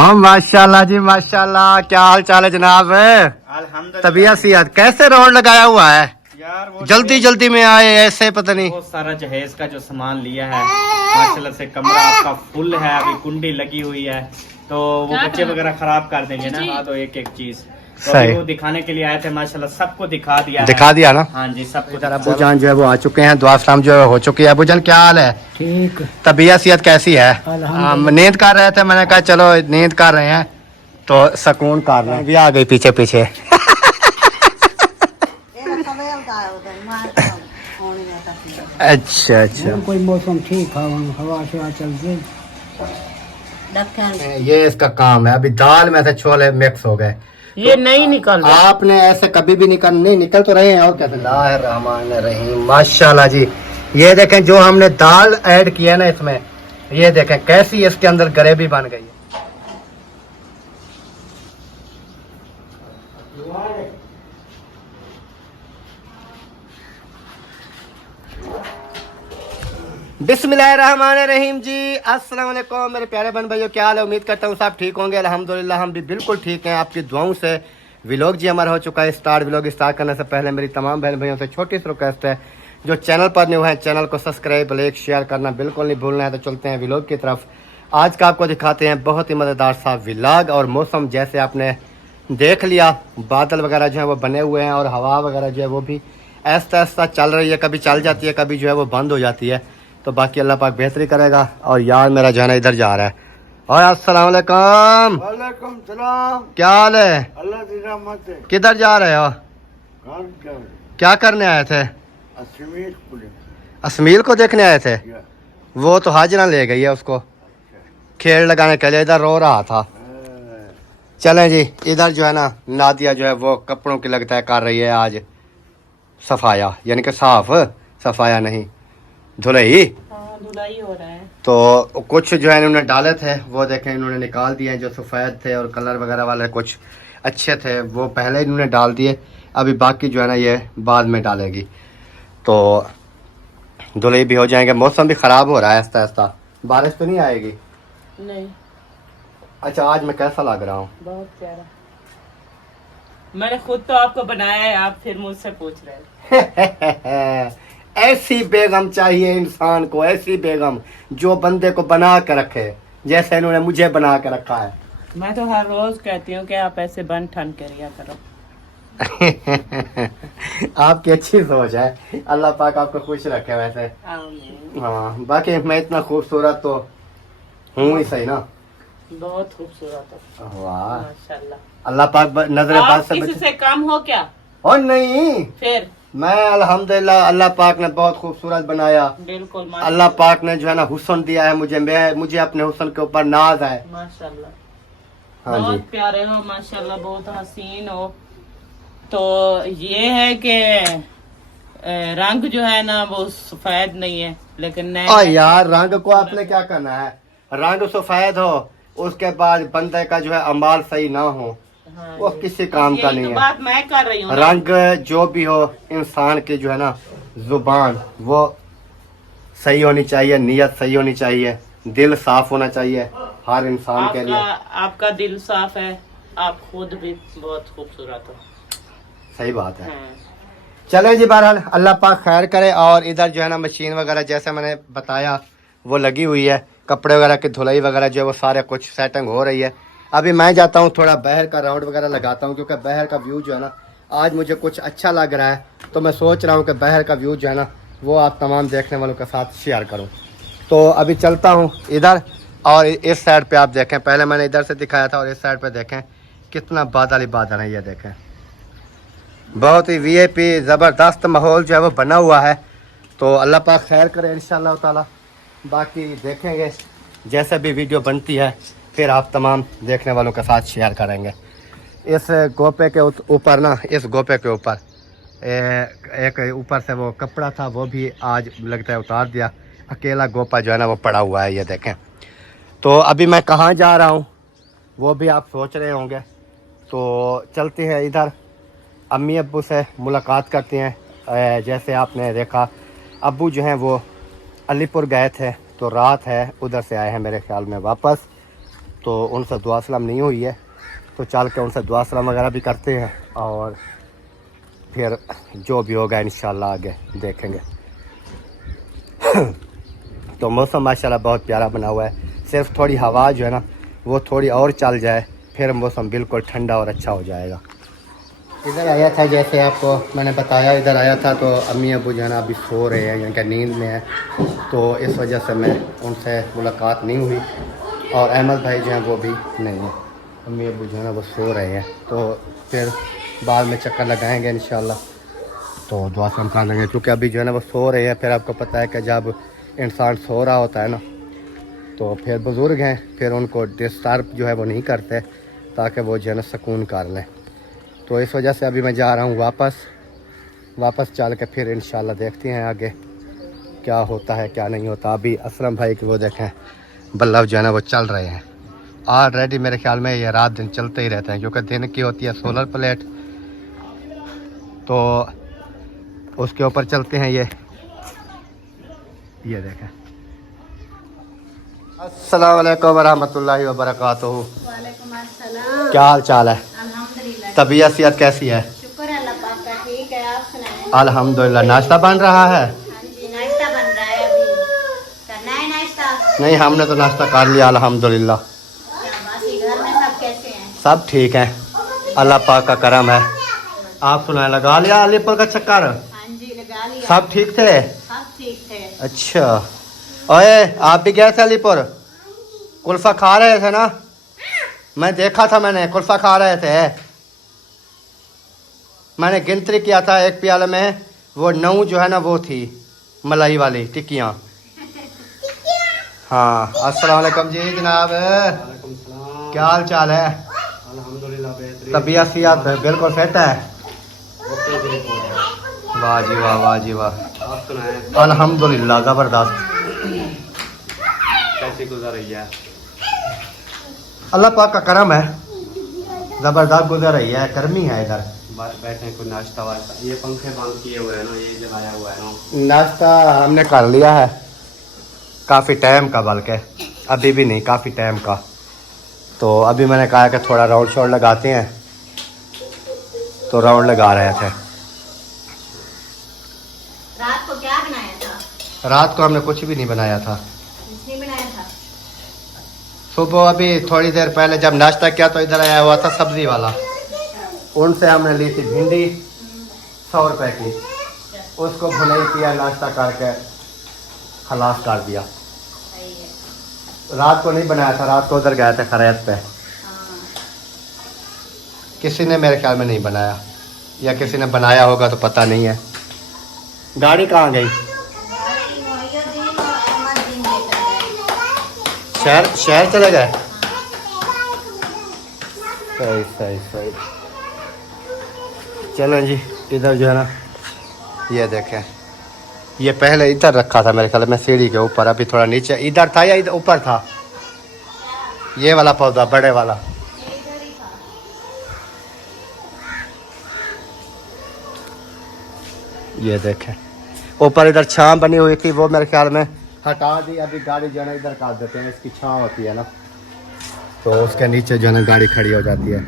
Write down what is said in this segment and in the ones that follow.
हाँ माशाल्लाह जी माशाल्लाह। क्या हाल चाल है जनाब? अल्हम्दुलिल्लाह। तबीयत सेहत कैसे रोड लगाया हुआ है यार वो जल्दी जल्दी में आए ऐसे पता नहीं। बहुत सारा जहेज का जो सामान लिया है माशाल्लाह से कमरा आपका फुल है, अभी कुंडी लगी हुई है तो वो बच्चे वगैरह खराब कर देंगे ना। हाँ तो एक एक चीज तो सही। अभी वो दिखाने के लिए आए थे, माशाल्लाह सबको दिखा दिया दिखा दिया ना। हाँ जी सबको इधर अबू जान जो है वो आ चुके हैं, दुआ सलाम जो है हो चुकी है। अबू जान क्या हाल है? ठीक। तबीयत सेहत कैसी है? नींद कर रहे थे, मैंने कहा चलो नींद कर रहे हैं तो सुकून कर रहे हैं। भी आ गई पीछे पीछे। अच्छा अच्छा। कोई मौसम ठीक है, हवा शवा चल रही। ये इसका काम है। अभी दाल में से छोले मिक्स हो गए, ये नहीं निकल रहा। आपने ऐसे कभी भी नहीं निकल तो रहे हैं। और कैसे रहमान माशाल्लाह जी। ये देखें जो हमने दाल ऐड किया ना इसमें, ये देखें कैसी इसके अंदर ग्रेवी बन गई है। बिस्मिल्लाहिर्रहमानिर्रहीम जी। अस्सलाम वालेकुम मेरे प्यारे बहन भाइयों, क्या हाल है? उम्मीद करता हूँ सब ठीक होंगे। अल्हम्दुलिल्लाह हम भी बिल्कुल ठीक हैं आपकी दुआओं से। व्लॉग जी हमारा हो चुका है स्टार्ट। व्लॉग स्टार्ट करने से पहले मेरी तमाम बहन भाइयों से छोटी सी रिक्वेस्ट है, जो चैनल पर न्यू है चैनल को सब्सक्राइब लाइक शेयर करना बिल्कुल नहीं भूलना है। तो चलते हैं व्लॉग की तरफ। आज का आपको दिखाते हैं बहुत ही मज़ेदार सा व्लॉग। और मौसम जैसे आपने देख लिया, बादल वगैरह जो है वो बने हुए हैं और हवा वगैरह जो है वो भी ऐसा ऐसा चल रही है, कभी चल जाती है कभी जो है वो बंद हो जाती है। तो बाकी अल्लाह पाक बेहतरी करेगा। और यार मेरा जाना इधर जा रहा है। और अस्सलाम वालेकुम। वालेकुम सलाम। क्या हाल है? अल्लाह की रहमत है। किधर जा रहे हो? क्या करने आए थे? अश्मील को देखने आए थे? वो तो हाजिरा ले गई है उसको खेल लगाने के लिए, इधर रो रहा था। चलें जी, इधर जो है ना नादिया जो है वो कपड़ों की लगता है कर रही है आज सफाया, यानी कि साफ सफाया नहीं धुलाई। धुलाई हो रहा है। तो कुछ जो है इन्होंने डाले थे वो देखें इन्होंने निकाल दिए, जो सफ़ेद थे और कलर वगैरह वाले कुछ अच्छे थे वो पहले इन्होंने डाल दिए। अभी बाकी जो है ना ये बाद में डालेगी तो धुलाई भी हो जाएंगे। मौसम भी ख़राब हो रहा है आहिस्ता आहिस्ता, बारिश तो नहीं आएगी? नहीं। अच्छा आज मैं कैसा लग रहा हूँ? बहुत प्यारा। मैंने खुद तो आपको बनाया है, आप फिर मुझसे पूछ रहे हैं। ऐसी बेगम चाहिए इंसान को, ऐसी बेगम जो बंदे को बना के रखे जैसे इन्होंने मुझे बना के रखा है। मैं तो हर रोज कहती हूँ कि आप ऐसे बन ठन कर रिया करो। आपकी अच्छी सोच है, अल्लाह पाक आपको खुश रखे। वैसे हाँ बाकी मैं इतना खूबसूरत तो हूँ ही सही ना। बहुत खूबसूरत है। वाह माशाल्लाह। अल्लाह पाक नजर बात से किसी से कम हो क्या? और नहीं, फिर मैं अल्हम्दुलिल्लाह अल्लाह पाक ने बहुत खूबसूरत बनाया। बिल्कुल अल्लाह पाक ने जो है ना हुस्न दिया है मुझे अपने हुस्न के ऊपर नाज है। माशाल्लाह। हाँ जी बहुत प्यारे हो माशाल्लाह, बहुत हसीन हो। तो ये है कि रंग जो है ना वो सफेद नहीं है लेकिन यार रंग को आपने क्या करना है, रंग सफेद हो उसके बाद बंदे का जो है अमाल सही ना हो हाँ वो किसी काम का नहीं तो है। बात मैं कर रही हूँ। रंग जो भी हो इंसान की जो है ना जुबान वो सही होनी चाहिए, नीयत सही होनी चाहिए, दिल साफ होना चाहिए हर इंसान के लिए। आपका दिल साफ है, आप खुद भी बहुत खूबसूरत हो। सही बात है। चलें जी, बहरहाल अल्लाह पाक खैर करे। और इधर जो है ना मशीन वगैरह जैसे मैंने बताया वो लगी हुई है, कपड़े वगैरह की धुलाई वगैरह जो है वो सारे कुछ सेटिंग हो रही है। अभी मैं जाता हूँ थोड़ा बाहर का राउंड वगैरह लगाता हूँ, क्योंकि बाहर का व्यू जो है ना आज मुझे कुछ अच्छा लग रहा है। तो मैं सोच रहा हूँ कि बाहर का व्यू जो है ना वो आप तमाम देखने वालों के साथ शेयर करूँ। तो अभी चलता हूँ इधर, और इस साइड पे आप देखें, पहले मैंने इधर से दिखाया था और इस साइड पे देखें कितना बादल ही बादल है। ये देखें बहुत ही वीआईपी ज़बरदस्त माहौल जो है वो बना हुआ है। तो अल्लाह पाक खैर करे इंशाअल्लाह ताला। बाकी देखेंगे जैसे भी वीडियो बनती है फिर आप तमाम देखने वालों के साथ शेयर करेंगे। इस गोपे के ऊपर ना, इस गोपे के ऊपर एक ऊपर से वो कपड़ा था वो भी आज लगता है उतार दिया। अकेला गोपा जो है ना वो पड़ा हुआ है। ये देखें। तो अभी मैं कहाँ जा रहा हूँ वो भी आप सोच रहे होंगे। तो चलते हैं इधर, अम्मी अब्बू से मुलाकात करते हैं। जैसे आपने देखा अब्बू जो हैं वो अलीपुर गए थे तो रात है, उधर से आए हैं मेरे ख्याल में वापस। तो उनसे दुआ सलाम नहीं हुई है, तो चल के उनसे दुआ सलाम वगैरह भी करते हैं और फिर जो भी होगा इंशाल्लाह आगे देखेंगे। तो मौसम माशाल्लाह बहुत प्यारा बना हुआ है, सिर्फ थोड़ी हवा जो है ना वो थोड़ी और चल जाए फिर मौसम बिल्कुल ठंडा और अच्छा हो जाएगा। इधर आया था, जैसे आपको मैंने बताया, इधर आया था तो अम्मी अबू जो है ना अभी सो रहे हैं, यानी कि नींद में है, तो इस वजह से मैं उनसे मुलाकात नहीं हुई और अहमद भाई जो हैं वो भी नहीं है। अम्मी अबू जो है ना वो सो रहे हैं, तो फिर बाद में चक्कर लगाएंगे इंशाल्लाह, तो दुआ से हम खा लेंगे, क्योंकि अभी जो है ना वो सो रहे हैं। फिर आपको पता है कि जब इंसान सो रहा होता है ना तो फिर बुज़ुर्ग हैं, फिर उनको डिस्टर्ब जो है वो नहीं करते ताकि वो जो है ना सुकून कर लें। तो इस वजह से अभी मैं जा रहा हूँ वापस चल के फिर इंशाल्लाह देखते हैं आगे क्या होता है क्या नहीं होता। अभी असलम भाई की वो देखें बल्लभ जो है ना वो चल रहे हैं ऑलरेडी। मेरे ख्याल में ये रात दिन चलते ही रहते हैं, क्योंकि दिन की होती है सोलर प्लेट, तो उसके ऊपर चलते हैं ये देखें। अस्सलाम वालेकुम वरहमतुल्लाहि वबरकातुहू। वालेकुम अस्सलाम। क्या हाल चाल है? अल्हम्दुलिल्लाह। तबीयत सेहत कैसी है? शुक्र है अल्लाह पाक का, ठीक है। आप सुनाएं? अल्हम्दुलिल्लाह। नाश्ता बन रहा है? हाँ जी, नाश्ता बन रहा है अभी। करना है नाश्ता? नहीं, हमने तो नाश्ता कर लिया अल्हम्दुलिल्लाह। बाकी घर में सब कैसे हैं? सब ठीक है, अल्लाह पाक का करम है। आप सुनाए, लगा लिया अलीपुर का चक्कर? हाँ जी, लगा लिया। सब ठीक थे? सब ठीक थे। अच्छा। ओए, आप भी गए थे अलीपुर? कुल्फा खा रहे थे ना? मैं देखा था, मैंने कुल्फा खा रहे थे। मैंने गिनती किया था एक प्याले में वो 9 जो है ना वो थी मलाई वाली टिक्कियाँ। हाँ, अस्सलाम वालेकुम जी जनाब। क्या हाल चाल है? अल्हम्दुलिल्लाह। तबीयत सेहत बिल्कुल फिट है? वाह जी वाह, वाह जी वाह। आप सुनाएं, अल्हम्दुलिल्लाह ज़बरदस्त। कैसी गुजर रही है? अल्लाह पाक का करम है, ज़बरदस्त गुजर रही है। गर्मी है इधर। बैठे कोई नाश्ता वाश्ता, ये पंखे बंद किए हुए हैं ना, ये जलाया हुआ है ना। नाश्ता हमने कर लिया है काफ़ी टाइम का, बल्कि अभी भी नहीं, काफ़ी टाइम का। तो अभी मैंने कहा कि थोड़ा राउंड शॉट लगाते हैं, तो राउंड लगा रहे थे। रात को क्या बनाया था? रात को हमने कुछ भी नहीं बनाया था। कुछ नहीं बनाया था। सुबह अभी थोड़ी देर पहले जब नाश्ता किया तो इधर आया हुआ था सब्ज़ी वाला, उनसे हमने ली थी भिंडी 100 रुपए की, उसको भुनाई किया, नाश्ता करके खलास कर दिया। सही है। रात को नहीं बनाया था, रात को उधर गए थे खैरियत पे, हाँ। किसी ने मेरे ख्याल में नहीं बनाया, या किसी ने बनाया होगा तो पता नहीं है। गाड़ी कहाँ गई? गाड़ी मोहिउद्दीन और अहमदुद्दीन लेकर गए। शहर चले गए? सही सही सही। चलो जी, इधर जो है ना ये देखें, ये पहले इधर रखा था मेरे ख्याल में सीढ़ी के ऊपर, अभी थोड़ा नीचे। इधर था या इधर ऊपर था? ये वाला पौधा बड़े वाला इधर ही था। ये देखें, ऊपर इधर छांव बनी हुई थी, वो मेरे ख्याल में हटा दी। अभी गाड़ी जो है ना इधर काट देते हैं, इसकी छांव होती है ना, तो उसके नीचे जो है ना गाड़ी खड़ी हो जाती है।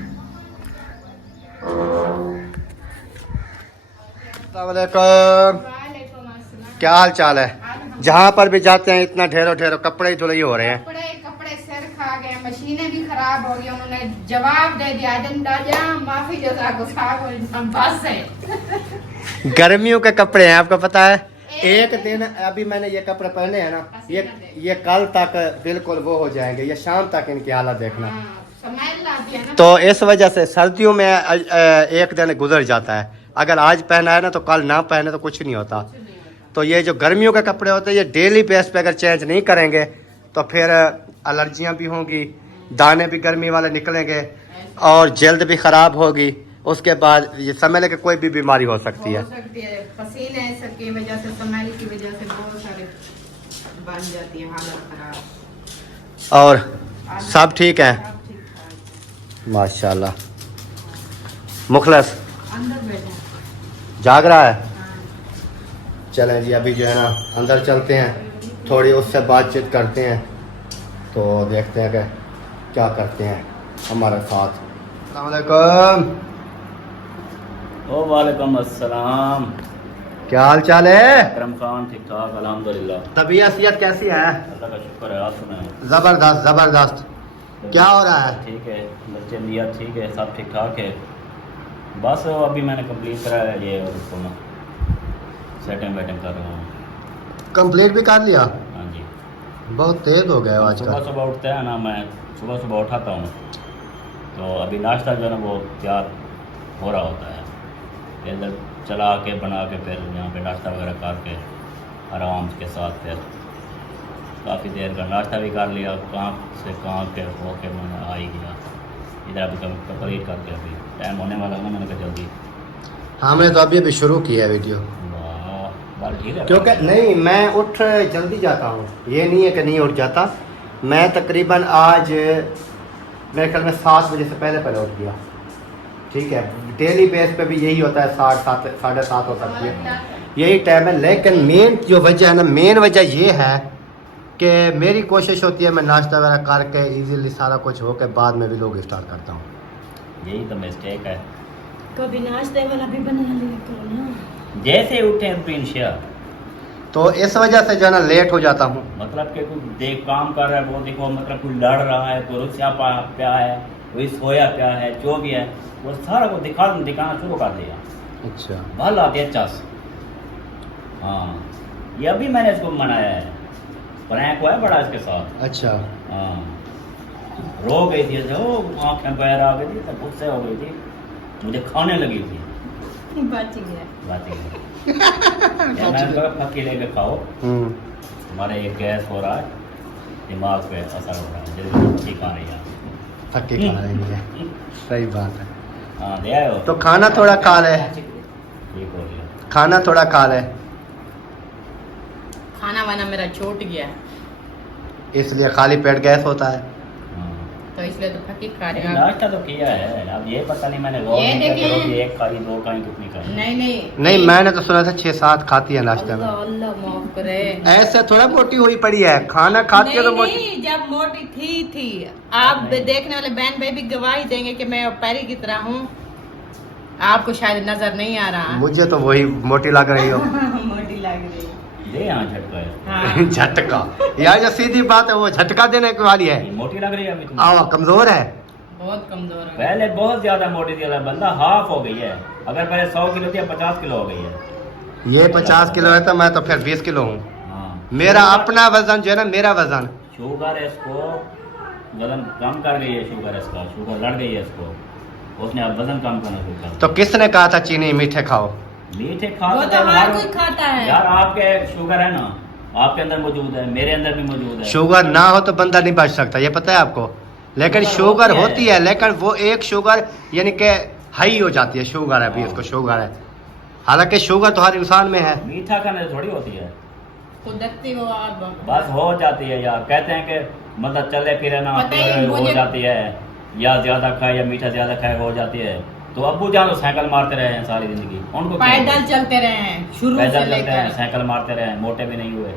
अस्सलाम वालेकुम। क्या हाल चाल है? जहाँ पर भी जाते हैं इतना ढेरों ढेरों कपड़े ही धुलाई हो रहे हैं। कपड़े सिर खा गए, मशीनें भी खराब हो गई। उन्होंने जवाब दे दिया, माफी जज़ाकुम, बस है। गर्मियों के कपड़े हैं, आपको पता है। एक दिन अभी मैंने ये कपड़े पहने हैं ना, ये कल तक बिल्कुल वो हो जाएंगे, ये शाम तक इनकी हालत देखना। समझ लाती है ना। तो इस वजह से सर्दियों में एक दिन गुजर जाता है, अगर आज पहना है ना तो कल ना पहने तो कुछ नहीं होता। तो ये जो गर्मियों के कपड़े होते हैं, ये डेली बेस पे अगर चेंज नहीं करेंगे तो फिर एलर्जियां भी होंगी, दाने भी गर्मी वाले निकलेंगे और जल्द भी ख़राब होगी। उसके बाद ये समझ लें कि कोई भी बीमारी हो सकती है। पसीने की वजह से, स्मेल की वजह से बहुत सारे बन जाती है हालत खराब। और सब ठीक है माशाल्लाह। मुखलस अंदर बैठे जाग रहा है। चलें जी, अभी जो है ना अंदर चलते हैं, थोड़ी उससे बातचीत करते हैं, तो देखते हैं कि क्या करते हैं हमारे साथ। अस्सलाम वालेकुम। ओ वालेकुम अस्सलाम। क्या हाल चाल है? करम खान ठीक ठाक अल्हम्दुलिल्लाह। तबीयत कैसी है? अल्लाह का शुक्र है। आप सुनाएं। जबरदस्त जबरदस्त। क्या हो रहा है? ठीक है, बच्चे लिया ठीक है, सब ठीक ठाक है। बस अभी मैंने कंप्लीट करा है ये, और उसको मैं सेटिंग वेटिंग कर रहा हूँ। कंप्लीट भी कर लिया? हाँ जी। बहुत तेज हो गया सुबह आजकल। सुबह उठता है ना, मैं सुबह सुबह उठाता हूँ तो अभी नाश्ता जो है ना वो तैयार हो रहा होता है, इधर चला के बना के फिर यहाँ पे नाश्ता वगैरह करके आराम के साथ फिर काफ़ी देर का नाश्ता भी कर लिया, कहाँ के होके मैंने आ ही गया इधर। अभी कंप्लीट करके अभी टाइम होने वाला है ना, मैंने कहा जल्दी। हमने तो अभी अभी शुरू किया है वीडियो। वाह, बाल ठीक है। क्योंकि नहीं, मैं उठ जल्दी जाता हूँ, ये नहीं है कि नहीं उठ जाता। मैं तकरीबन आज मेरे ख्याल में 7 बजे से पहले पहले उठ गया। ठीक है, डेली बेस पे भी यही होता है, 7 साढ़े 7 हो सकती है, यही टाइम है। लेकिन मेन जो वजह है ना, मेन वजह ये है कि मेरी कोशिश होती है मैं नाश्ता वगैरह करके इजीली सारा कुछ हो के बाद में भी लोग स्टार्ट करता हूँ। यही तो मिस्टेक है, कभी नाश्ते वाला भी बना लिया करो ना। जैसे उठे रूटीन शेयर। तो इस वजह से जो है ना लेट हो जाता हूँ। मतलब कि कोई देख काम कर रहा है वो देखो, मतलब कोई लड़ रहा है, कोई रुस्या प्या है, कोई सोया प्या है, जो भी है वो सारा को दिखाना शुरू कर दिया। अच्छा, भल आती है चस। हाँ, ये अभी मैंने इसको मनाया है, प्रैंक हुआ है बड़ा इसके साथ। अच्छा। हाँ, रो गई थी, ओ आँखें बहर आ गई थी, तो गुस्से हो गई थी, मुझे खाने लगी थी। बच गया। बात ही मैंने कहा फकी लेके खाओ, हमारे ये गैस हो रहा है, दिमाग पे असर हो रहा है, जल्दी ठीक आ रही है। थके खा रही है, सही बात है। हाँ, ले आए हो तो खाना थोड़ा खा ले, ठीक हो गया। खाना थोड़ा खा ले, खाना वाना मेरा छूट गया है, इसलिए खाली पेट गैस होता है। हाँ। तो इसलिए तो फकीर खा रहे हैं। नाश्ता तो किया है, अब ये पता नहीं मैंने गौर ये नहीं किया कि देखें। रोटी एक खाई, 2 खाई, कितनी खाई। नहीं नहीं नहीं, मैंने तो सुना था 6-7 खाती है नाश्ते में। अल्लाह अल्लाह माफ करे। ऐसे थोड़ा मोटी हुई पड़ी है, खाना खाती है तो मोटी। नहीं, जब मोटी थी आप देखने वाले बहन भाई भी गवाही देंगे कि मैं पहले की तरह हूँ। आपको शायद नजर नहीं आ रहा। मुझे तो वही मोटी लग रही हो। मोटी लग रही है। दे यहाँ झटका है। हाँ। झटका, यार जो सीधी बात है वो झटका देने वाली है। ये मोटी लग रही है अभी तुम। आओ, कमजोर है। बहुत कमजोर है। पहले बहुत ज्यादा मोटी थी, बंदा हाफ हो गई है। अगर पहले 100 किलो थी, 50 किलो हो गई है। ये 50 किलो है तो मैं तो फिर 20 किलो हूँ। हाँ। मेरा अपना वजन जो है ना, मेरा वजन शुगर इसको वजन कम कर गई है, शुगर लड़ गई है इसको, उसने अब वजन कम करना शुरू कर। तो किसने कहा था चीनी मीठे खाओ? मीठे वो खाता तो हर कोई खाता है। यार, आपके शुगर है ना, आपके अंदर मौजूद है, मेरे अंदर भी मौजूद है। शुगर ना हो तो बंदा नहीं बच सकता, ये पता है आपको। लेकिन शुगर होती है, लेकिन वो एक शुगर यानी कि हाई हो जाती है, शुगर है अभी उसको शुगर है। हालांकि शुगर तो हर इंसान में है। मीठा खाने से थोड़ी होती है, कुदरती वो बस हो जाती है यार। कहते हैं कि मतलब चले फिरे ना पता ही फिर हो मुझे- जाती है, या ज्यादा खाए या मीठा ज्यादा खाए हो जाती है। तो अब्बू जान तो साइकिल मारते रहे हैं सारी जिंदगी, उनको क्यों पैदल हो गई? चलते रहे हैं शुरू से पैदल चलते हैं, लेकर। साइकिल मारते रहे हैं, मोटे भी नहीं हुए,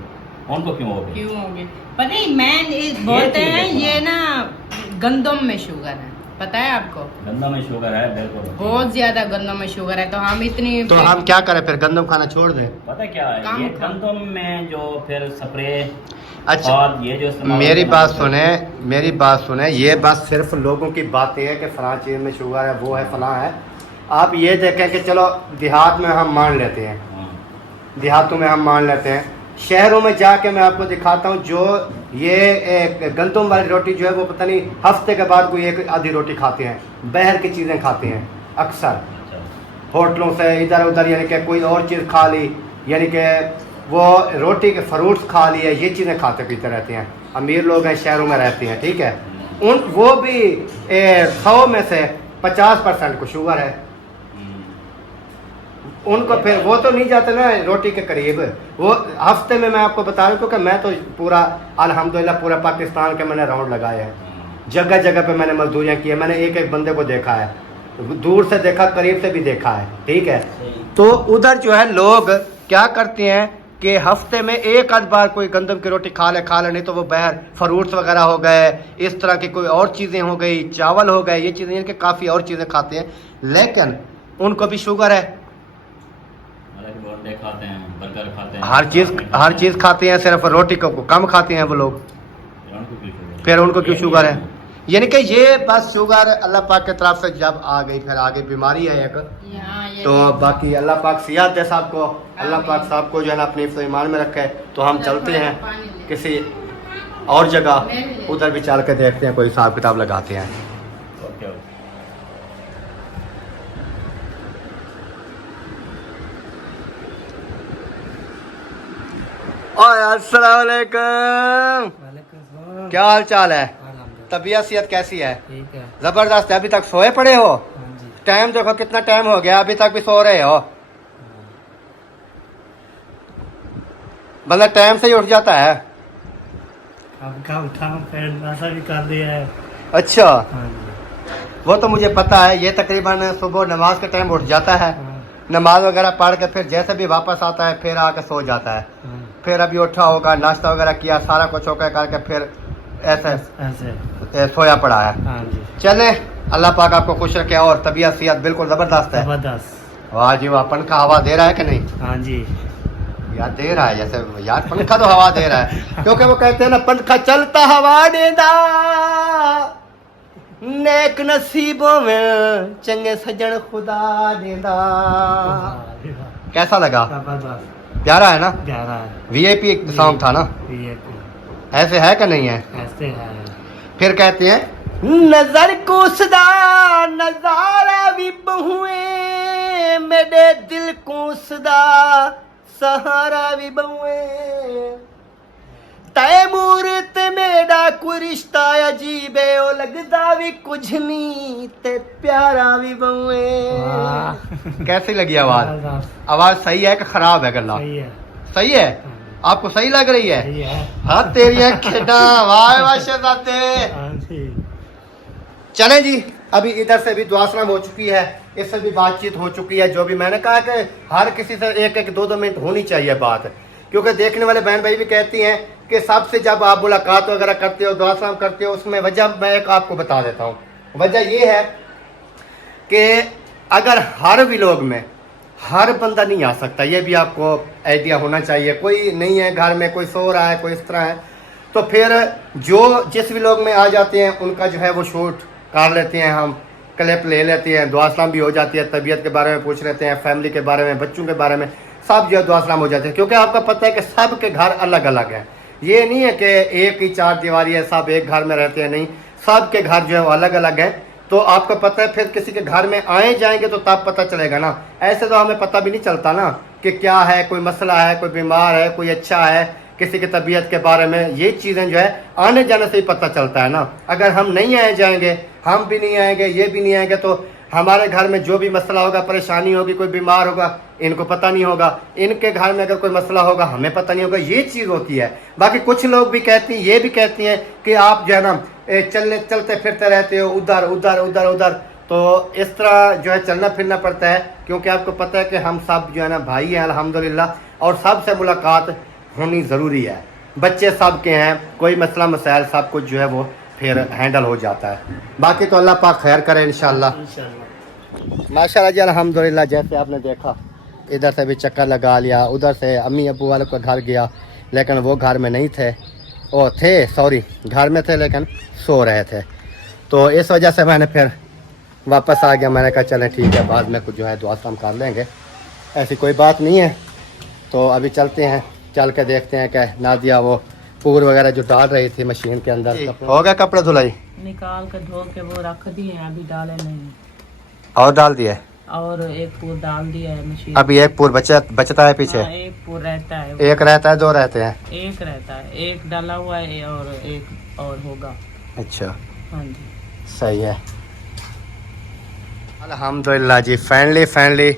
उनको क्यों हो गई? क्यों हो गए पता नहीं। बोलते चीज़ हैं देखो ये ना। ना गंदम में शुगर है, पता है आपको? गंदम में शुगर है, बिल्कुल। बहुत ज्यादा गंदम में शुगर है, तो हम इतनी तो हम क्या करें फिर, गंदम खाना छोड़ दें? पता है क्या है, काम ये खा। गंदम में जो फिर स्प्रे अच्छा, और ये जो इस्तेमाल मेरी होता बात है, सुने, मेरी बात सुने। ये बात सिर्फ लोगों की बातें है कि फलां चीज़ में शुगर है, वो है, फलां है। आप ये देखें कि चलो देहात में हम मान लेते हैं, हाँ, देहातों में हम मान लेते हैं, शहरों में जाके मैं आपको दिखाता हूँ जो ये एक गंदम वाली रोटी जो है वो पता नहीं हफ्ते के बाद कोई एक आधी रोटी खाते हैं, बाहर की चीज़ें खाते हैं अक्सर अच्छा। होटलों से इधर उधर, यानी कि कोई और चीज़ खा ली, यानी कि वो रोटी के फ्रूट्स खा लिए, ये चीज़ें खाते पीते रहते हैं। अमीर लोग हैं, शहरों में रहते हैं, ठीक है। वो भी 100 में से 50% को शुगर है उनको। फिर वो तो नहीं जाते ना रोटी के करीब। वो हफ्ते में मैं आपको बता रहा हूँ, क्योंकि मैं तो पूरा अल्हम्दुलिल्लाह पूरा पाकिस्तान के मैंने राउंड लगाए हैं, जगह जगह पे मैंने मजदूरियाँ की है, मैंने एक एक बंदे को देखा है, दूर से देखा, करीब से भी देखा है, ठीक है। तो उधर जो है लोग क्या करते हैं कि हफ्ते में एक आध बार कोई गंदम की रोटी खा ले, नहीं तो वो बाहर फ्रूट्स वगैरह हो गए, इस तरह की कोई और चीज़ें हो गई, चावल हो गए, ये चीज़ें इनके काफ़ी और चीज़ें खाते हैं, लेकिन उनको भी शुगर है। अंडे खाते हैं, बर्गर खाते हैं, हर चीज़ खाते हैं, सिर्फ रोटी को कम खाते हैं वो लोग। फिर उनको क्यों शुगर है? यानी कि ये बस शुगर अल्लाह पाक की तरफ से जब आ गई, फिर आगे बीमारी है एक। तो बाकी अल्लाह पाक सियात दे साहब को, अल्लाह पाक साहब को जो है ना अपनी हिफ्ज़ ईमान में रखे। तो हम चलते हैं किसी और जगह, उधर भी चल के देखते हैं, कोई हिसाब किताब लगाते हैं। ओके। अस्सलाम वालेकुम, क्या हाल चाल है? तबीयत सेहत कैसी है? ठीक है। जबरदस्त है। अभी तक सोए पड़े हो? टाइम देखो कितना टाइम हो गया, अभी तक भी सो रहे हो? मतलब टाइम से ही उठ जाता है? अब का उठाऊं, फिर नाश्ता भी कर दिया है। अच्छा, हाँ जी। वो तो मुझे पता है। ये तकरीबन सुबह नमाज के टाइम उठ जाता है, नमाज वगैरह पढ़ के फिर जैसे भी वापस आता है फिर आके सो जाता है। फिर अभी उठा होगा, नाश्ता वगैरह किया, सारा कुछ होकर करके फिर ऐसे सोया पड़ा है। हाँ जी। चले, अल्लाह पाक आपको खुश रखे और तबीयत सेहत बिल्कुल जबरदस्त है। जबरदस्त। वाह जी वाह। पंखा हवा दे रहा है कि नहीं? हाँ जी। यार दे रहा है, जैसे यार पंखा तो हवा दे रहा है, क्योंकि वो कहते हैं ना पंखा चलता हवा देदा, नेक नसीबों में चंगे सजन खुदा देदा। कैसा लगा? जबरदस्त। प्यारा है ना? प्यारा है। वीआईपी सॉन्ग था ना? ऐसे है कि नहीं है? ऐसे है। फिर कहते हैं नजर कोसदा नजारा भी बहुए, मेरे दिल कोसदा सहारा भी बहुए, तैमूर ते मेरा कोई रिश्ता अजीब है, ओ लगदा भी कुछ नहीं ते प्यारा भी बहुए। कैसी लगी आवाज? आवाज सही है कि खराब है? गल्ला सही है। सही है? आपको सही लग रही है? सही है। हाँ तेरी खेड़ा, वाह वाह शहजादे। हाँ जी। चलें जी, अभी इधर से भी दुआ सलाम हो चुकी है, इससे भी बातचीत हो चुकी है। जो भी मैंने कहा कि हर किसी से एक एक दो मिनट होनी चाहिए बात, क्योंकि देखने वाले बहन भाई भी कहती हैं कि सबसे जब आप मुलाकात वगैरह करते हो, दुआ सलाम करते हो, उसमें वजह मैं एक आपको बता देता हूँ। वजह ये है कि अगर हर व्लॉग में हर बंदा नहीं आ सकता, ये भी आपको आइडिया होना चाहिए। कोई नहीं है घर में, कोई सो रहा है, कोई इस तरह है, तो फिर जो जिस व्लॉग में आ जाते हैं उनका जो है वो शूट कर लेते हैं, हम क्लिप ले लेते हैं, दुआ सलाम भी हो जाती है, तबीयत के बारे में पूछ लेते हैं, फैमिली के बारे में, बच्चों के बारे में, सब जो है दुआ सलाम हो जाते हैं। क्योंकि आपका पता है कि सब के घर अलग अलग हैं, ये नहीं है कि एक ही चार दीवारी है, सब एक घर में रहते हैं, नहीं, सब के घर जो है वो अलग अलग हैं। तो आपको पता है फिर किसी के घर में आए जाएंगे तो तब पता चलेगा ना, ऐसे तो हमें पता भी नहीं चलता ना कि क्या है, कोई मसला है, कोई बीमार है, कोई अच्छा है, किसी की तबीयत के बारे में, ये चीज़ें जो है आने जाने से ही पता चलता है ना। अगर हम नहीं आए जाएंगे, हम भी नहीं आएंगे, ये भी नहीं आएंगे, तो हमारे घर में जो भी मसला होगा, परेशानी होगी, कोई बीमार होगा, इनको पता नहीं होगा, इनके घर में अगर कोई मसला होगा हमें पता नहीं होगा, ये चीज़ होती है। बाकी कुछ लोग भी कहती हैं, ये भी कहती हैं कि आप जो है ना चलते फिरते रहते हो, उधर उधर उधर उधर, तो इस तरह जो है चलना फिरना पड़ता है, क्योंकि आपको पता है कि हम सब जो है ना भाई हैं अल्हम्दुलिल्लाह, और सबसे मुलाकात होनी ज़रूरी है। बच्चे सब के हैं, कोई मसला मसाइल सब कुछ जो है वो फिर हैंडल हो जाता है। बाकी तो अल्लाह पाक खैर करे इंशाल्लाह। माशाल्लाह जी अल्हम्दुलिल्लाह। जैसे आपने देखा इधर से भी चक्कर लगा लिया, उधर से अम्मी अबू वालों का घर गया, लेकिन वो घर में नहीं थे, ओ थे सॉरी घर में थे लेकिन सो रहे थे, तो इस वजह से मैंने फिर वापस आ गया। मैंने कहा चलें ठीक है, बाद में कुछ जो है दुआ सलाम कर लेंगे, ऐसी कोई बात नहीं है। तो अभी चलते हैं, चल के देखते हैं कि नादिया वो पूर वगैरह जो डाल रही थी मशीन के अंदर, हो गया कपड़े धुलाई? निकाल कर धो के वो रख दिए हैं, अभी डाले नहीं, और डाल दिए, और एक पूर डाल दिया है मशीन। अभी एक पूर बचता है पीछे? हाँ, एक पूर रहता है। एक रहता है, दो रहते हैं? एक रहता है, एक डाला हुआ है और एक और होगा। अच्छा हाँ जी, सही है। अल्हम्दुलिल्लाह जी, फाइनली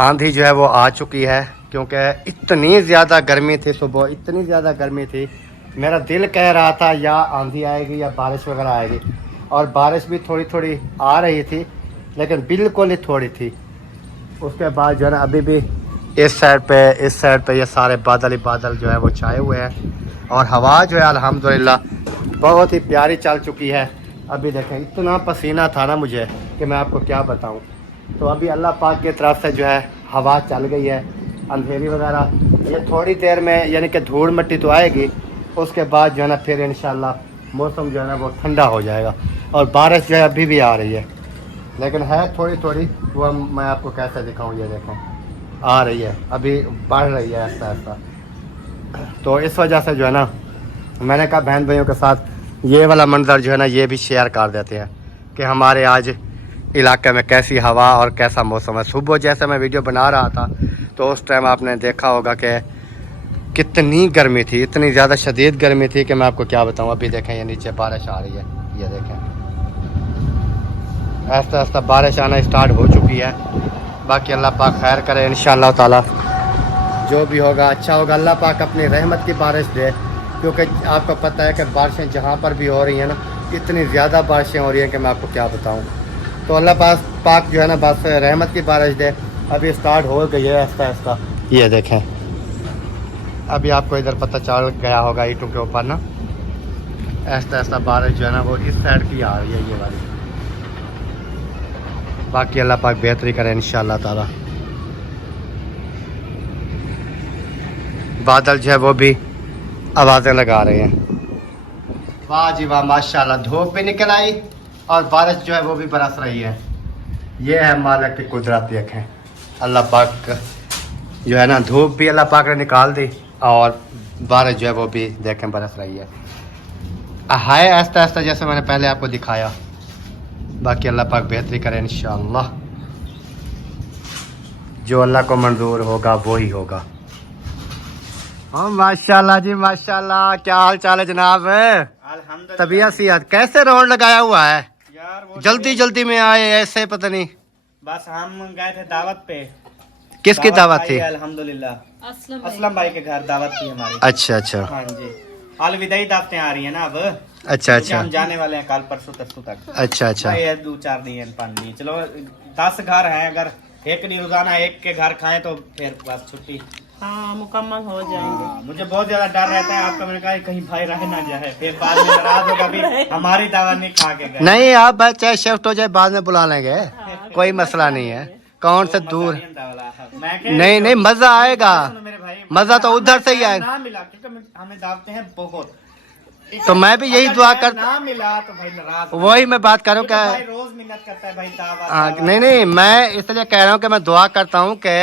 आंधी जो है वो आ चुकी है, क्योंकि इतनी ज़्यादा गर्मी थी सुबह, इतनी ज़्यादा गर्मी थी, मेरा दिल कह रहा था या आंधी आएगी या बारिश वगैरह आएगी, और बारिश भी थोड़ी थोड़ी आ रही थी, लेकिन बिल्कुल ही थोड़ी थी। उसके बाद जो है ना अभी भी इस साइड पे ये सारे बादल ही बादल जो है वो छाए हुए हैं और हवा जो है अल्हम्दुलिल्लाह बहुत ही प्यारी चल चुकी है। अभी देखें इतना पसीना था ना मुझे कि मैं आपको क्या बताऊं। तो अभी अल्लाह पाक की तरफ से जो है हवा चल गई है, अंधेरी वगैरह ये थोड़ी देर में यानी कि धूल मिट्टी तो आएगी, उसके बाद जो है ना फिर इंशाल्लाह मौसम जो है ना वो ठंडा हो जाएगा और बारिश जो है अभी भी आ रही है, लेकिन है थोड़ी थोड़ी, वो मैं आपको कैसे दिखाऊं। ये देखें आ रही है, अभी बढ़ रही है ऐसा ऐसा। तो इस वजह से जो है ना मैंने कहा बहन भाइयों के साथ ये वाला मंजर जो है ना ये भी शेयर कर देते हैं कि हमारे आज इलाके में कैसी हवा और कैसा मौसम है। सुबह जैसे मैं वीडियो बना रहा था तो उस टाइम आपने देखा होगा कि कितनी गर्मी थी, इतनी ज़्यादा शदीद गर्मी थी कि मैं आपको क्या बताऊं। अभी देखें ये नीचे बारिश आ रही है, ये देखें ऐसा ऐसा बारिश आना स्टार्ट हो चुकी है। बाकी अल्लाह पाक खैर करे इंशाअल्लाह ताला, जो भी होगा अच्छा होगा। अल्लाह पाक अपनी रहमत की बारिश दे, क्योंकि आपको पता है कि बारिशें जहाँ पर भी हो रही हैं ना इतनी ज़्यादा बारिशें हो रही हैं कि मैं आपको क्या बताऊँ। तो अल्लाह पाक जो है ना बस रहमत की बारिश दे। अभी स्टार्ट हो गई है ऐसा ऐसा, ये देखें अभी आपको इधर पता चल गया होगा ईंटों के ऊपर ना ऐसा ऐसा बारिश जो है ना वो इस साइड की आ रही है ये वाली। बाकी अल्लाह पाक बेहतरी करे इंशाअल्लाह ताला। बादल जो है वो भी आवाज़ें लगा रहे हैं। वाह जी वाह माशाल्लाह, धूप भी निकल आई और बारिश जो है वो भी बरस रही है। ये है मालिक की कुदरत। देखें अल्लाह पाक जो है ना धूप भी अल्लाह पाक ने निकाल दी और बारिश जो है वो भी देखें बरस रही है। हाय ऐसा ऐसा जैसे मैंने पहले आपको दिखाया। बाकी अल्लाह पाक बेहतरी करे इंशाअल्लाह, जो अल्लाह को मंजूर होगा वो ही होगा। हाँ माशाल्लाह जी माशाल्लाह, क्या हाल चाल है जनाब? तबीयत सेहत कैसे रोड लगाया हुआ है यार? वो जल्दी जल्दी में आए ऐसे पता नहीं। बस हम गए थे दावत पे। किसकी दावत थी? अल्हम्दुलिल्लाह असलम भाई के घर दावत थी हमारी। अच्छा अच्छा हाँ जी, अलविदाई दावतें आ रही है ना अब। अच्छा अच्छा हम जाने वाले हैं कल परसों तरसों तक। अच्छा अच्छा ये 2-4 दिन 5 दिन चलो 10 घर हैं, अगर एक नहीं रोजाना एक के घर खाएं तो फिर बस छुट्टी। हाँ मुकम्मल हो जाएंगे। मुझे बहुत ज्यादा डर रहता है आपका, मैंने कहा कहीं भाई रह ना जाए फिर बाद में नाराज होगा भी हमारी दावत नहीं खा के गए। नहीं आप भाई चाहे शिफ्ट हो जाए बाद में बुला लेंगे, कोई मसला नहीं है। कौन से दूर नहीं नहीं मजा आएगा, मजा तो उधर से ही आएगा। ना मिला क्योंकि हमें दावते हैं बहुत, तो मैं भी यही दुआ कर ना मिला तो भाई नाराज। वही मैं बात कर रहा हूँ भाई क्या। रोज मिन्नत करता है भाई दावत। नहीं नहीं मैं इसलिए कह रहा हूँ कि मैं दुआ करता हूँ कि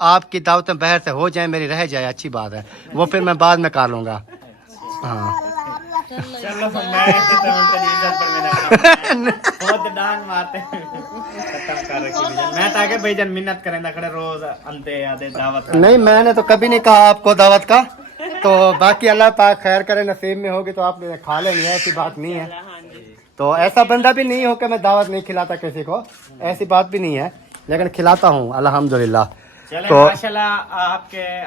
आपकी दावतें बहर से हो जाए, मेरी रह जाए, अच्छी बात है। वो फिर मैं बाद में कर लूँगा। हाँ चलो मैं इज्जत पर मेरा बहुत डांग मारते खत्म कर रखी मैं ताकि भाईजान मिन्नत करें ना खड़े रोज अंते आते दावत। नहीं मैंने तो कभी नहीं कहा आपको दावत का। तो बाकी अल्लाह पाक खैर करे, नसीब में होगी तो आपने खा लेनी है, ऐसी बात नहीं है। तो ऐसा बंदा भी नहीं हो कि मैं दावत नहीं खिलाता किसी को, ऐसी बात भी नहीं है, लेकिन खिलाता हूँ अल्हम्दुलिल्लाह। चले तो माशाल्लाह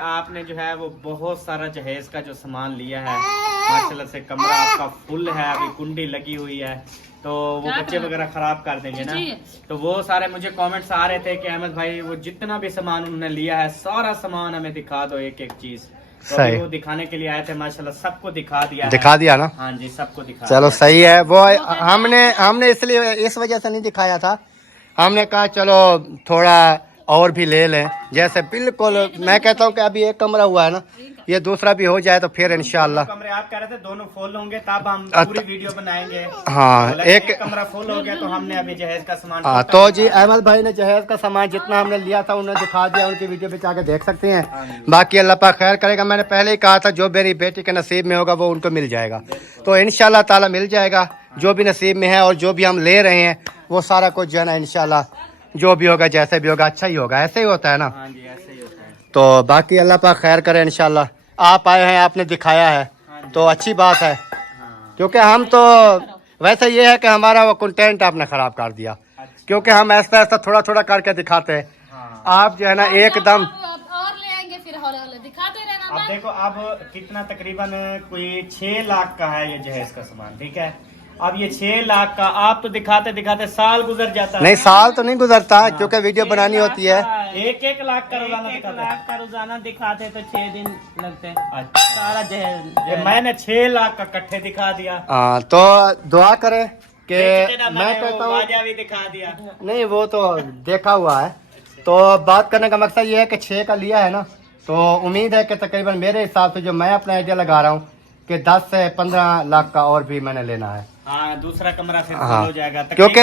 आपने जो है वो बहुत सारा जहेज का जो सामान लिया है माशाल्लाह से। कमरा आपका फुल है, अभी कुंडी लगी हुई है तो वो बच्चे वगैरह खराब कर देंगे ना। तो वो सारे मुझे कमेंट्स आ रहे थे कि अहमद भाई वो जितना भी सामान उन्होंने लिया है सारा सामान हमें दिखा दो एक एक चीज। तो सही, वो दिखाने के लिए आए थे माशाल्लाह, सबको दिखा दिया ना। हाँ जी सबको दिखा। चलो सही है। वो हमने इसलिए इस वजह से नहीं दिखाया था, हमने कहा चलो थोड़ा और भी ले लें। जैसे बिल्कुल मैं कहता हूँ कि अभी एक कमरा हुआ है ना, ये दूसरा भी हो जाए तो फिर इंशाल्लाह। कमरे आप कह रहे थे दोनों फुल होंगे तब हम पूरी वीडियो बनाएंगे। हाँ एक कमरा फुल हो गया तो हमने अभी जहेज का सामान। हाँ तो जी अहमद भाई ने जहेज का सामान जितना हमने लिया था उन्होंने दिखा दिया, उनकी वीडियो पे जाके देख सकते हैं। बाकी अल्लाह पाक खैर करेगा। मैंने पहले ही कहा था जो मेरी बेटी के नसीब में होगा वो उनको मिल जाएगा, तो इंशाल्लाह ताला मिल जाएगा जो भी नसीब में है। और जो भी हम ले रहे हैं वो सारा कुछ जो है ना इंशाल्लाह जो भी होगा जैसे भी होगा अच्छा ही होगा, ऐसे ही होता है ना। हाँ जी ऐसे ही होता है। तो बाकी अल्लाह पाक खैर करे इंशाल्लाह। आप आए हैं, आपने दिखाया है तो अच्छी बात है, क्योंकि हम तो वैसे ये है कि हमारा वो कंटेंट आपने खराब कर दिया, क्योंकि हम ऐसा ऐसा थोड़ा थोड़ा करके दिखाते हैं। आप जो है ना एकदम और ले आएंगे फिर दिखाते रहना। अब देखो अब कितना तकरीबन कोई 6 लाख का है ये जहेज का सामान, ठीक है। अब ये 6 लाख का आप तो दिखाते दिखाते साल गुजर जाता है। नहीं साल तो नहीं गुजरता क्योंकि वीडियो बनानी होती है। 1 लाख का रोजाना एक दिखाते लाख का रोजाना दिखाते तो 6 दिन लगते हैं। अच्छा सारा ये मैंने 6 लाख का कट्ठे दिखा दिया। हाँ तो दुआ करें कि मैं मैंने कहता वो हूँ बाजा भी दिखा दिया। नहीं वो तो देखा हुआ है। तो बात करने का मकसद ये है कि 6 का लिया है ना, तो उम्मीद है कि तकरीबन मेरे हिसाब से जो मैं अपना आइडिया लगा रहा हूँ कि 10 से 15 लाख का और भी मैंने लेना है। हाँ दूसरा कमरा फिर हाँ, हो जाएगा। क्योंकि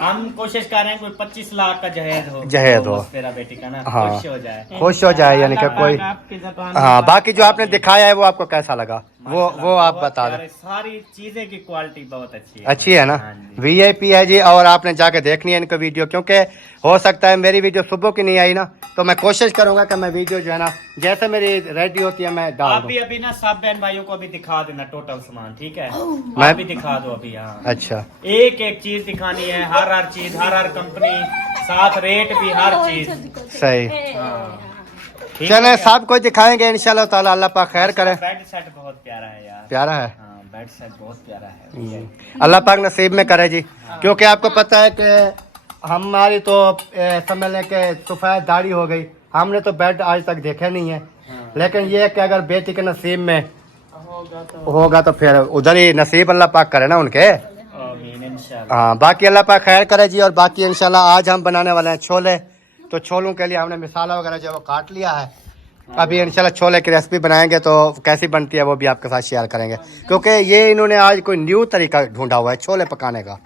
हम कोशिश कर रहे हैं कोई 25 लाख का जहेज हो। जहेज हो। मेरा बेटी का ना हाँ। खुश हो जाए। खुश हो जाए, यानी कि कोई आपकी ज़बान हाँ। बाकी जो आपने दिखाया है वो आपको कैसा लगा वो आप बता दें। सारी चीजें की क्वालिटी बहुत अच्छी है। अच्छी है ना, हाँ जी। VIP है जी। और आपने जाके देखनी है इनको वीडियो, क्योंकि हो सकता है मेरी वीडियो सुबह की नहीं आई ना, तो मैं कोशिश करूंगा कि मैं वीडियो जो है ना जैसे मेरी रेडी होती है मैं डाल आप दूं। भी अभी ना सब बहन भाइयों को अभी दिखा देना टोटल सामान, ठीक है? मैं आप भी दिखा दो अभी। हाँ अच्छा एक चीज दिखानी है, हर चीज हर कंपनी साथ रेट भी हर चीज। सही। ठीक चले है सब कुछ दिखाएंगे इंशाल्लाह ताला, अल्लाह पाक खैर करे। बेड सेट बहुत प्यारा है यार। प्यारा है। हाँ बेड सेट बहुत प्यारा है। अल्लाह पाक नसीब में करे जी, क्योंकि आपको पता है कि हमारी तो समझ लें कि सफेद दाढ़ी हो गई, हमने तो बेड आज तक देखे नहीं है। लेकिन ये है कि अगर बेटी के नसीब में होगा तो फिर उधर ही नसीब अल्लाह पाक करे ना उनके। आमीन इंशाल्लाह। हाँ बाकी अल्लाह पाक खैर करे जी। और बाकी इंशाल्लाह आज हम बनाने वाले हैं छोले। तो छोलों के लिए हमने मसाला वगैरह जो है वो काट लिया है। अभी इंशाल्लाह छोले की रेसिपी बनाएंगे तो कैसी बनती है वो भी आपके साथ शेयर करेंगे, क्योंकि ये इन्होंने आज कोई न्यू तरीका ढूंढा हुआ है छोले पकाने का।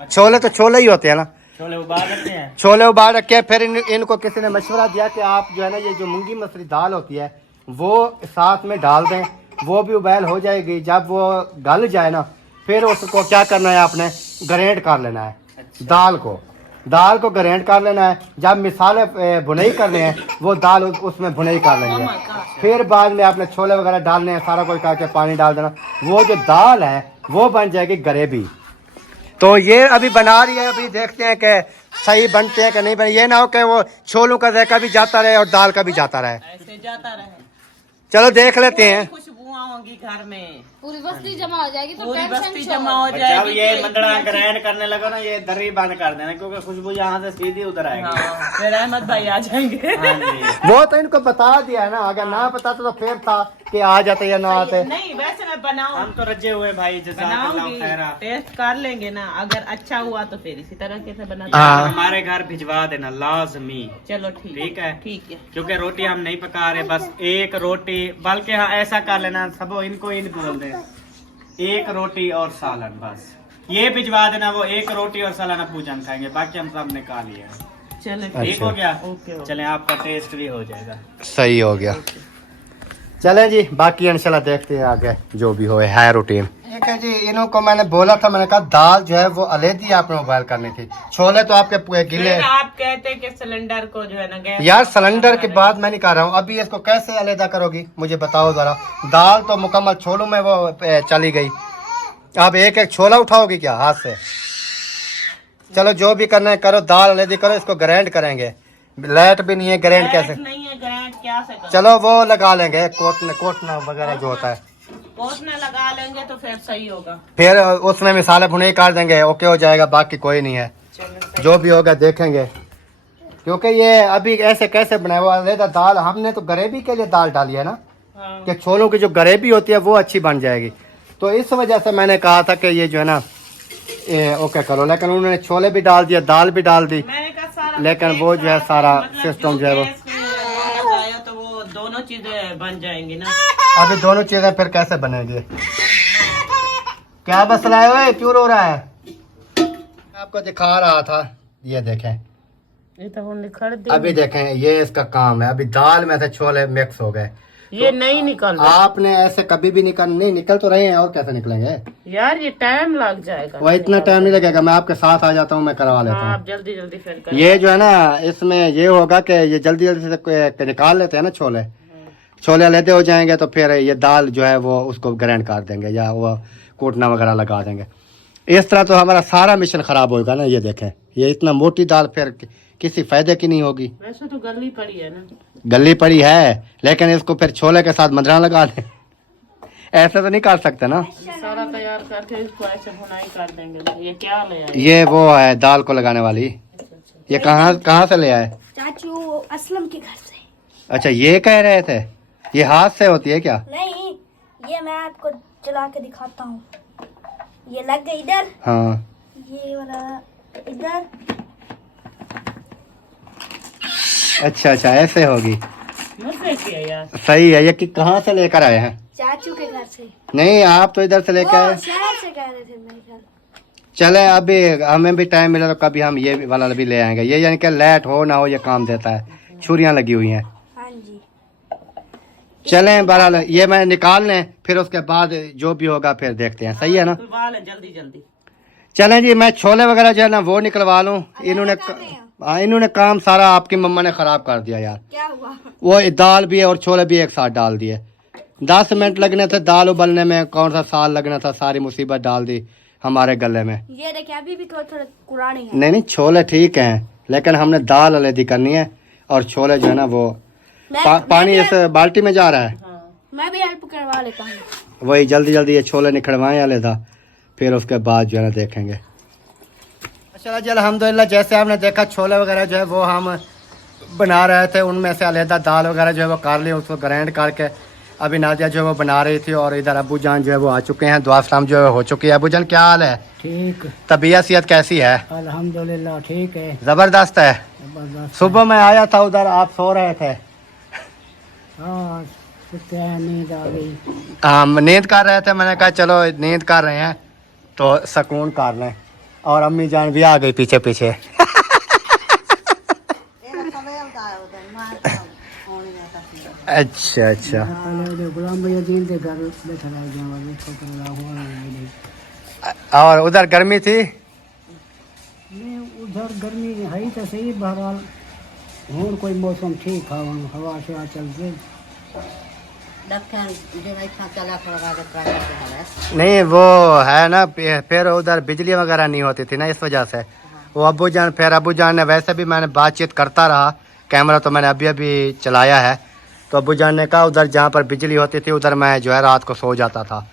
छोले तो छोले ही होते हैं ना, छोले उबाल रखे हैं। छोले उबाल रखे हैं। फिर इनको किसी ने मशवरा दिया कि आप जो है ना ये जो मूंगी मसूरी दाल होती है वो साथ में डाल दें, वो भी उबाल हो जाएगी। जब वो गल जाए ना फिर उसको क्या करना है, आपने ग्राइंड कर लेना है। दाल को ग्राइंड कर लेना है। जब मिसाले भुनाई करने हैं वो दाल उसमें भुनाई कर लेंगे। फिर बाद में आपने छोले वगैरह डालने हैं, सारा कुछ करके पानी डाल देना। वो जो दाल है वो बन जाएगी ग्रेवी। तो ये अभी बना रही है, अभी देखते हैं कि सही बनते हैं कि नहीं बने। ये ना हो कि वो छोलों का जायका भी जाता रहे और दाल का भी जाता रहे। ऐसे जाता रहे। चलो देख लेते हैं। खुशबुआं होंगी घर में, पूरी बस्ती जमा हो जाएगी तो पूरी टेंशन बस्ती छोड़ो। जमा हो जब जाएगी। ये तो मंदड़ा इतनी अच्छी- ग्राइंड करने लगा ना ये दर्री बंद कर देना, क्योंकि खुशबू यहाँ से सीधी उधर आएगी। हाँ, फिर अहमद भाई आ जाएंगे। हाँ जी। वो तो इनको बता दिया है ना, अगर ना बताते तो फिर था कि आ जाते या ना आते। नहीं वैसे मैं बनाऊं, हम तो रजे हुए भाई, जज़ाकल्लाह बनाऊंगी, खैरा। टेस्ट कर लेंगे ना। अगर अच्छा हुआ तो फिर इसी तरह के से बना हाँ। हमारे घर भिजवा देना लाजमी। चलो ठीक ठीक है। ठीक है। क्योंकि रोटी हम नहीं पका रहे, बस एक रोटी, बल्कि हाँ ऐसा कर लेना सब इनको इन बोल दे, एक रोटी और सालन बस ये भिजवा देना। वो एक रोटी और सालन अबू जान खाएंगे, बाकी हम सब निकाल लिए। चलो ठीक अच्छा। हो गया? ओके। चलें आपका टेस्ट भी हो जाएगा। सही हो गया। चले जी बाकी इंशाल्लाह देखते हैं आगे जो भी हो है रूटीन। एक है जी, इन्हों को मैंने बोला था, मैंने कहा दाल जो है वो अलग आपने मोबाइल करनी थी। छोले तो आपके गिले। फिर आप कहते कि सिलेंडर को जो है ना गैस यार सिलेंडर के बाद मैं नहीं कर रहा हूँ, अभी इसको कैसे अलग करोगी मुझे बताओ जरा। दाल तो मुकम्मल छोलों में वो चली गई, अब एक एक छोला उठाओगी क्या हाथ से? चलो जो भी करना है करो, दाल अलग करो, इसको ग्राइंड करेंगे। लाइट भी नहीं है, ग्राइंड कैसे? नहीं है ग्राइंड क्या से करो? चलो वो लगा लेंगे, कोटना वगैरह जो होता है कोसने लगा लेंगे तो फिर सही होगा। फिर उसमें मिसाले भुने काट देंगे, ओके हो जाएगा। बाकी कोई नहीं है, जो भी होगा देखेंगे। क्योंकि ये अभी ऐसे कैसे बनाए, वो अलग दाल हमने तो ग्रेवी के लिए दाल डाली है ना, हाँ। कि छोलों की जो ग्रेवी होती है वो अच्छी बन जाएगी। तो इस वजह से मैंने कहा था कि ये जो है ना ओके करो, लेकिन उन्होंने छोले भी डाल दिया, दाल भी डाल दी, मैंने कहा सारा लेकिन वो जो है सारा सिस्टम जो है वो आया तो वो दोनों चीजें बन जाएंगी ना। अभी दोनों चीजें फिर कैसे बनेंगी? क्या मसला है, ओए क्यों रो रहा है? आपको दिखा रहा था, ये देखें, ये तो हमने खड़ दी। अभी देखें ये इसका काम है। अभी दाल में से छोले मिक्स हो गए, ये नहीं निकल रहा। आपने ऐसे कभी भी नहीं निकल तो रहे हैं, और कैसे निकलेंगे यार ये टाइम लग जाएगा। वो इतना टाइम नहीं लगेगा, मैं आपके साथ आ जाता हूँ, मैं करवा लेता हाँ, हूँ। आप जल्दी जल्दी फिर करो। ये जो है ना इसमें ये होगा कि ये जल्दी जल्दी से निकाल लेते हैं ना छोले, छोले लेते हो जाएंगे तो फिर ये दाल जो है वो उसको ग्राइंड कर देंगे या वो कोटना वगैरह लगा देंगे। इस तरह तो हमारा सारा मिशन खराब होगा ना। ये देखें, ये इतना मोटी दाल फिर किसी फायदे की नहीं होगी। वैसे तो गली पड़ी है ना, गली पड़ी है, लेकिन इसको फिर छोले के साथ मदरा लगा दें, ऐसे तो नहीं कर सकते ना। सारा तैयार करके इसको ऐसे भुनाई कर देंगे। ये क्या ले आए? ये वो है दाल को लगाने वाली। ये कहाँ से ले आए? चाचू असलम के घर से। अच्छा ये कह रहे थे, ये हाथ से होती है क्या? नहीं, ये मैं आपको चला के दिखाता हूँ। ये लग गई इधर, हाँ ये वाला इधर। अच्छा अच्छा ऐसे होगी। मजे किया यार। सही है। ये कि कहाँ से लेकर आए हैं? चाचू के घर से। नहीं आप तो इधर से लेकर आए। शहर से कह रहे थे मेरे घर। चले अभी हमें भी टाइम मिला तो कभी हम ये वाला भी ले आएंगे। ये यानी कि लेट हो ना हो ये काम देता है। छुरियां लगी हुई हैं। हाँ जी। चलें बहरहाल ये मैं निकाल लें, फिर उसके बाद जो भी होगा फिर देखते हैं। सही है ना? खुलवा ले जल्दी जल्दी। चलें जी, मैं छोले वगैरह जो है ना वो निकलवा लूँ। इन्होंने काम सारा आपकी मम्मा ने खराब कर दिया यार। क्या हुआ? वो दाल भी है और छोले भी एक साथ डाल दिए। 10 मिनट लगने थे दाल उबलने में, कौन सा साल लगना था, सारी मुसीबत डाल दी हमारे गले में। ये देखिए अभी भी थोड़ा थोड़ा कुरानी है। नहीं नहीं छोले ठीक हैं, लेकिन हमने दाल अलग करनी है और छोले जो है ना वो पानी ऐसे बाल्टी में जा रहा है। मैं भी हेल्प करवा लेता हूँ। वही जल्दी जल्दी ये छोले निकलवाएं अलग, फिर उसके बाद जो है ना देखेंगे। चलो जी अल्हम्दुलिल्लाह, जैसे आपने देखा छोले वगैरह जो है वो हम बना रहे थे, उनमें से अलहदा दाल वगैरह जो है वो कर ली, उसको ग्राइंड करके अभी नादिया जो है वो बना रही थी। और इधर अबू जान जो है वो आ चुके हैं, दुआ सलाम जो है हो चुकी है। अबू जान क्या हाल है? ठीक, तबीयत सेहत कैसी है? अल्हम्दुलिल्लाह ठीक है। ज़बरदस्त है। जबरदस्त। सुबह मैं आया था उधर, आप सो रहे थे। हाँ नींद आ गई। हम नींद कर रहे थे, मैंने कहा चलो नींद कर रहे हैं तो सुकून कर लें। और अम्मी जान भी आ गई पीछे पीछे। अच्छा अच्छा। गुलाम भैया जी के घर बैठा रहा। और उधर गर्मी थी? उधर गर्मी है ही तो सही, बहरहाल हूँ कोई मौसम ठीक है, हवा शवा चल रही। नहीं वो है ना, फिर उधर बिजली वगैरह नहीं होती थी ना, इस वजह से वो अबू जान, फिर अबू जान ने वैसे भी मैंने बातचीत करता रहा, कैमरा तो मैंने अभी अभी चलाया है, तो अबू जान ने कहा उधर जहाँ पर बिजली होती थी उधर मैं जो है रात को सो जाता था,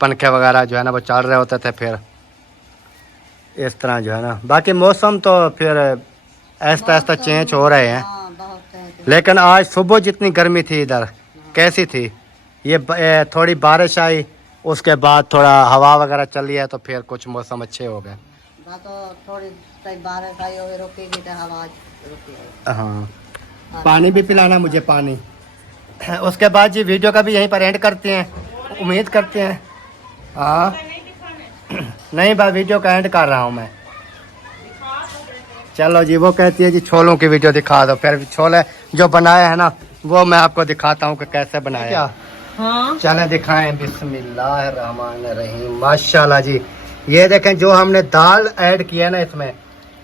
पंखे वगैरह जो है ना वो चल रहे होते थे, फिर इस तरह जो है ना। बाकी मौसम तो फिर ऐसा ऐसा चेंज हो रहे हैं, लेकिन आज सुबह जितनी गर्मी थी इधर कैसी थी, ये थोड़ी बारिश आई, उसके बाद थोड़ा हवा वगैरह चली है तो फिर कुछ मौसम अच्छे हो गए। हाँ पानी भी पिलाना मुझे, पानी। उसके बाद जी वीडियो का भी यहीं पर एंड करते हैं, उम्मीद करते हैं। हाँ नहीं भाई वीडियो का एंड कर रहा हूँ मैं। चलो जी, वो कहती है जी छोलों की वीडियो दिखा दो, फिर छोले जो बनाया है ना वो मैं आपको दिखाता हूँ कि कैसे बनाया। क्या? हाँ चलें दिखाएं। बिस्मिल्लाहिर्रहमानिर्रहीम। माशाल्लाह जी, ये देखें जो हमने दाल ऐड किया है ना इसमें,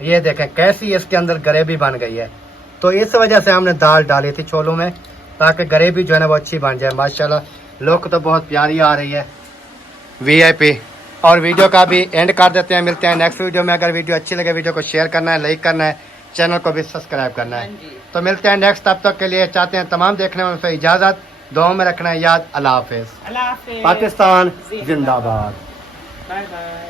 ये देखें कैसी इसके अंदर ग्रेवी बन गई है। तो इस वजह से हमने दाल डाली थी छोलों में, ताकि ग्रेवी जो है ना वो अच्छी बन जाए। माशाल्लाह लुक तो बहुत प्यारी आ रही है, VIP। और वीडियो का भी एंड कर देते हैं, मिलते हैं नेक्स्ट वीडियो में। अगर वीडियो अच्छी लगे वीडियो को शेयर करना है, लाइक करना है, चैनल को भी सब्सक्राइब करना है। तो मिलते हैं नेक्स्ट, तब तक के लिए चाहते हैं तमाम देखने में उनसे इजाज़त, दुआ में रखना है याद। अल्लाह हाफिज़। अल्लाह हाफिज़। पाकिस्तान जिंदाबाद। Bye bye.